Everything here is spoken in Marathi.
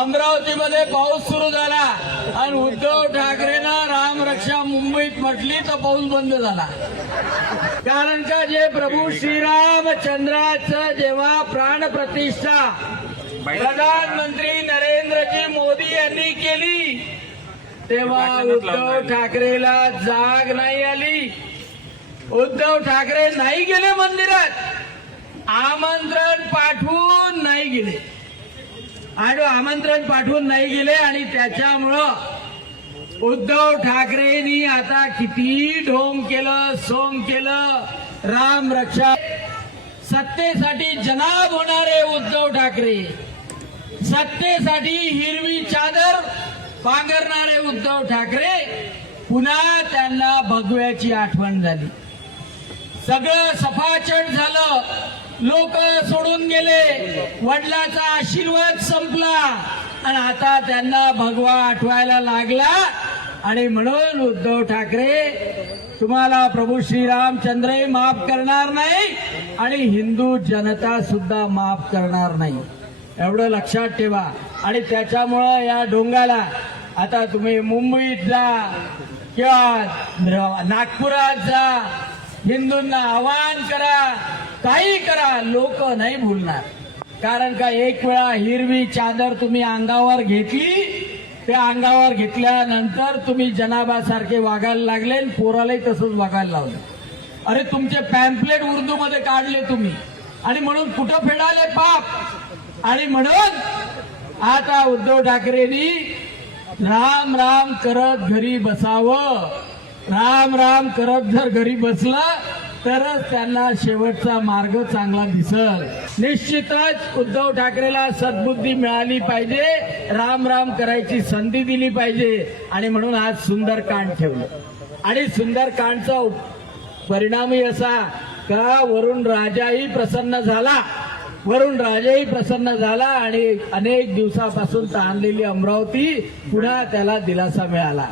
अमरावतीमध्ये पाऊस सुरू झाला आणि उद्धव ठाकरेंना रामरक्षा मुंबईत म्हटली तर पाऊस बंद झाला. कारण का जे प्रभू श्रीरामचंद्राचं जेव्हा प्राणप्रतिष्ठा प्रधानमंत्री नरेंद्रजी मोदी यांनी केली तेव्हा उद्धव ठाकरेला जाग नाही आली. उद्धव ठाकरे नाही गेले मंदिरात, आमंत्रण पाठवून नाही गेले आणि त्याच्यामुळं उद्धव ठाकरेंनी आता किती ढोंग केलं, सोंग केलं. राम रक्षा सत्तेसाठी जनाब होणारे उद्धव ठाकरे, सत्तेसाठी हिरवी चादर पांघरणारे उद्धव ठाकरे, पुन्हा त्यांना भगव्याची आठवण झाली. सगळं सफाचट झालं, लोक सोडून गेले, वडिलांचा आशीर्वाद संपला आणि आता त्यांना भगवा आठवायला लागला. आणि म्हणून उद्धव ठाकरे तुम्हाला प्रभू श्रीरामचंद्रही माफ करणार नाही आणि हिंदू जनता सुद्धा माफ करणार नाही, एवढं लक्षात ठेवा. आणि त्याच्यामुळं या ढोंगाला आता तुम्ही मुंबईत जा किंवा नागपुरात जा, हिंदूंना आवाहन करा, काही करा, लोक नाही भूलणार. कारण का एक वेळा हिरवी चादर तुम्ही अंगावर घेतली, त्या अंगावर घेतल्यानंतर तुम्ही जनाबासारखे वागायला लागले आणि पोरालाही तसंच वागायला लावलं. अरे तुमचे पॅम्पलेट उर्दू मध्ये काढले तुम्ही आणि म्हणून कुठं फेडाले पाप. आणि म्हणून आता उद्धव ठाकरेंनी राम राम करत घरी बसावं. राम राम करत जर घरी बसलं तरच त्यांना शेवटचा मार्ग चांगला दिसल. निश्चितच उद्धव ठाकरेला सद्बुद्धी मिळाली पाहिजे, राम राम करायची संधी दिली पाहिजे. आणि म्हणून आज सुंदरकांड ठेवलं आणि सुंदरकांडचा परिणामही असा का वरुण राजाही प्रसन्न झाला आणि अनेक दिवसापासून ताणलेली अमरावती पुन्हा त्याला दिलासा मिळाला.